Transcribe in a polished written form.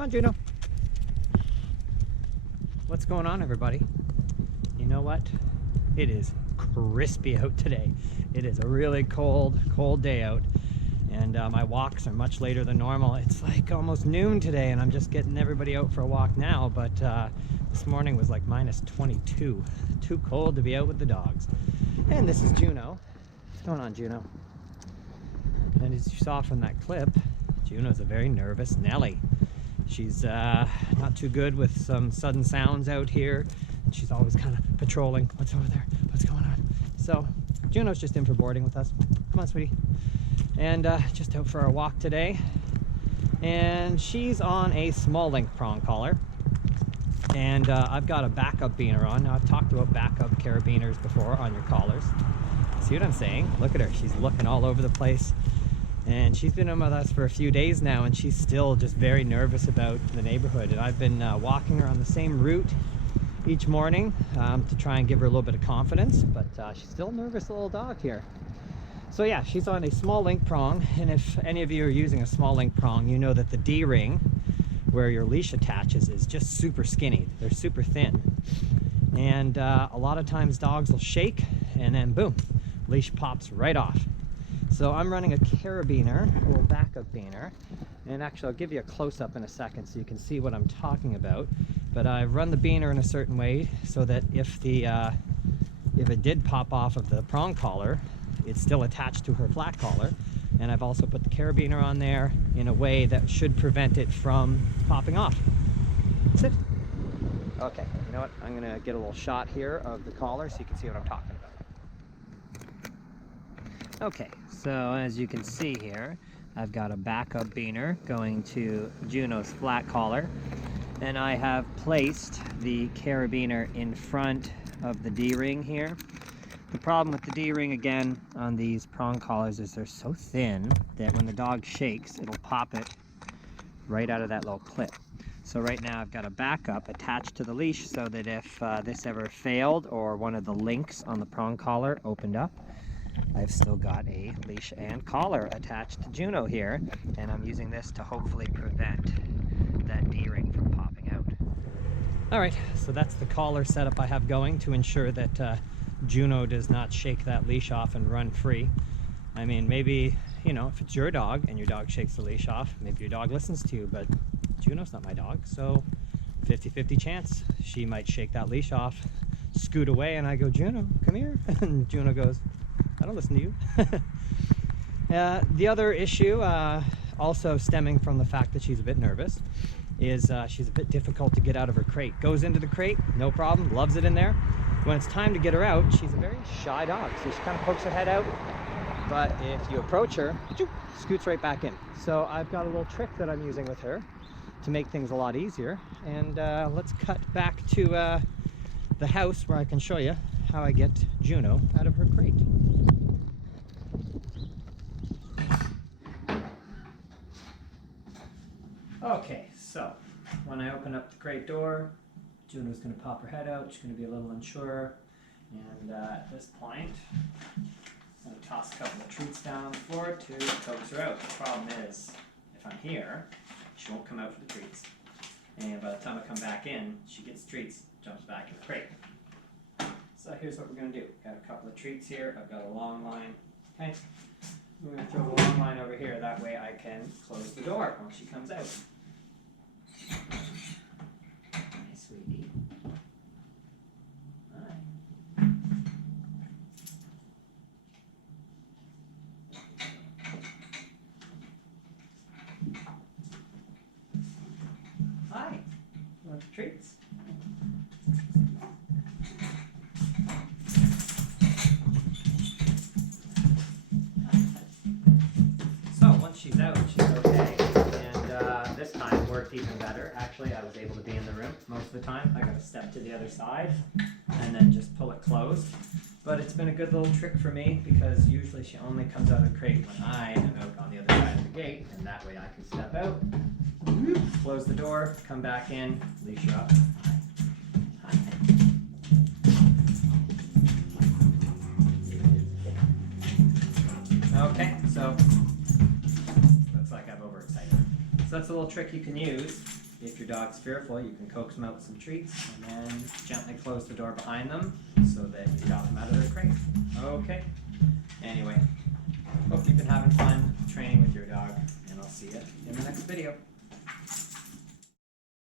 Come on, Juno. What's going on, everybody? You know what? It is crispy out today. It is a really cold day out. And my walks are much later than normal. It's like almost noon today and I'm just getting everybody out for a walk now, but this morning was like minus 22. Too cold to be out with the dogs. And this is Juno. What's going on, Juno? And as you saw from that clip, Juno's a very nervous Nelly. She's not too good with some sudden sounds out here. She's always kind of patrolling. What's over there? What's going on? So Juno's just in for boarding with us. Come on, sweetie. And just out for a walk today. And she's on a small length prong collar. And I've got a backup beaner on. Now, I've talked about backup carabiners before on your collars. See what I'm saying? Look at her. She's looking all over the place. And she's been in with us for a few days now, and she's still just very nervous about the neighborhood. And I've been walking her on the same route each morning to try and give her a little bit of confidence, but she's still a nervous little dog here. So yeah, she's on a small link prong, and if any of you are using a small link prong, you know that the D-ring where your leash attaches is just super skinny. They're super thin. And a lot of times dogs will shake and then boom, leash pops right off. So I'm running a carabiner, a little backup beaner, and actually I'll give you a close-up in a second so you can see what I'm talking about. But I've run the beaner in a certain way so that if it did pop off of the prong collar, it's still attached to her flat collar. And I've also put the carabiner on there in a way that should prevent it from popping off. Sit. Okay, you know what? I'm gonna get a little shot here of the collar so you can see what I'm talking about. Okay, so as you can see here, I've got a backup beaner going to Juno's flat collar, and I have placed the carabiner in front of the D-ring here. The problem with the D-ring, again, on these prong collars is they're so thin that when the dog shakes, it'll pop it right out of that little clip. So right now I've got a backup attached to the leash so that if this ever failed or one of the links on the prong collar opened up, I've still got a leash and collar attached to Juno here, and I'm using this to hopefully prevent that D-ring from popping out. Alright, so that's the collar setup I have going to ensure that Juno does not shake that leash off and run free. I mean, maybe, you know, if it's your dog and your dog shakes the leash off, maybe your dog listens to you, but Juno's not my dog, so 50-50 chance she might shake that leash off, scoot away, and I go, Juno, come here, and Juno goes, I don't listen to you. The other issue, also stemming from the fact that she's a bit nervous, is she's a bit difficult to get out of her crate. Goes into the crate, no problem, loves it in there. When it's time to get her out, she's a very shy dog, so she kind of pokes her head out, but if you approach her, scoots right back in. So I've got a little trick that I'm using with her to make things a lot easier, and let's cut back to the house where I can show you how I get Juno out of her crate. Okay, so when I open up the crate door, Juno's going to pop her head out. She's going to be a little unsure, and at this point, I'm going to toss a couple of treats down on the floor to coax her out. The problem is, if I'm here, she won't come out for the treats, and by the time I come back in, she gets treats, jumps back in the crate. So here's what we're going to do. Got a couple of treats here. I've got a long line. Okay, we're going to throw the long line over here. That way I can close the door when she comes out. Hi, sweetie. Hi. Hi. Want treats? She's out, she's okay, and this time worked even better. Actually, I was able to be in the room most of the time. I got to step to the other side and then just pull it closed. But it's been a good little trick for me because usually she only comes out of the crate when I am out on the other side of the gate, and that way I can step out, close the door, come back in, leash her up. Hi. Hi. Okay, so looks like I've overexcited. So that's a little trick you can use If your dog's fearful, you can coax them out with some treats and then gently close the door behind them so that you got them out of their crate. Okay,